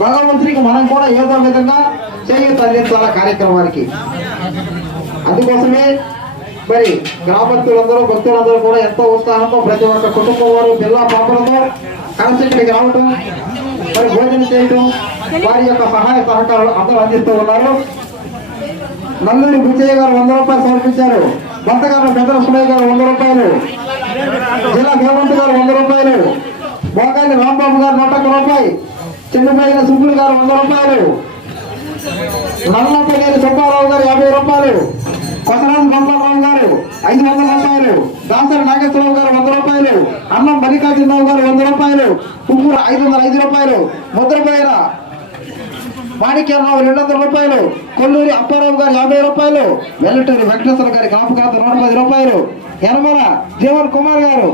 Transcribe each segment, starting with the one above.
భగవంతునికి మనం కూడా ఏదో విధంగా చేయూత అందించాల కార్యక్రమానికి. అందుకోసమే మరి గ్రామస్తులందరూ భక్తులందరూ కూడా ఎంతో ఉత్సాహంతో ప్రతి ఒక్క కుటుంబం వారు పిల్ల పాపలతో కలిసి ఇక్కడికి రావటం, మరి భోజనం చేయటం, వారి యొక్క సహాయ సహకారాలు అందరూ అందిస్తూ ఉన్నారు. నల్లూరి బుచ్చయ్య గారు 100 రూపాయలు సమర్పించారు. బొంతగారు పెద్దల సుమయ్య గారు 100 రూపాయలు, జిల్లా దేవంత్ గారు 100 రూపాయలు, బోగాలి రాంబాబు గారు 101 రూపాయి, చిన్నపైన సుబ్బులు గారు 100 రూపాయలు, నల్లపల్లి సుబ్బారావు గారు 50 రూపాయలు, కొసరాజు గంగారావు గారు 500 రూపాయలు, దాసరి నాగేశ్వరరావు గారు 100 రూపాయలు, అన్నం మల్లికార్జునరావు గారు 100 రూపాయలు, పువ్వులు 505 రూపాయలు, ముద్రపైన మాణిక్యరావు 200 రూపాయలు, కొల్లూరి అప్పారావు గారు 50 రూపాయలు, వెల్లటూరి వెంకటేశ్వర గారి జ్ఞాపకార్థం 110 రూపాయలు, యనమల జీవన్ కుమార్ గారు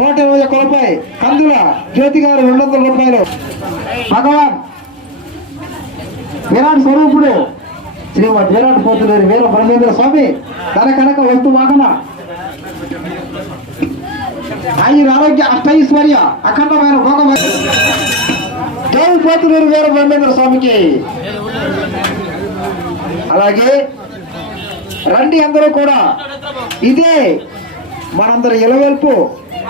121 రూపాయి, కందుల జ్యోతి గారు 200 రూపాయలు. భగవాన్ విరాట్ స్వరూపుడు శ్రీమద్ విరాట్ పోతులేరు వీర బ్రహ్మేంద్ర స్వామి తన కనుక వస్తు వాహన ఆయన ఆరోగ్య అష్టైశ్వర్య అఖండమైన భోగం జై పోతులేరు వీర బ్రహ్మేంద్ర స్వామికి. అలాగే రండి అందరూ కూడా, ఇదే మనందరి ఇలవైపు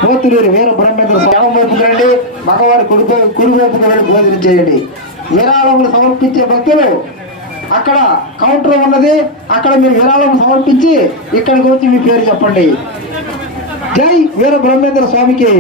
పోతులేరు వీర బ్రహ్మేంద్ర స్వామి వైపుకు రండి. మగవారి కుడివైపుకు వెళ్ళి భోజనం చేయండి. విరాళములు సమర్పించే భక్తులు అక్కడ కౌంటర్ ఉన్నది, అక్కడ మీరు విరాళం సమర్పించి ఇక్కడికి వచ్చి మీ పేరు చెప్పండి. జై వీర బ్రహ్మేంద్ర స్వామికి.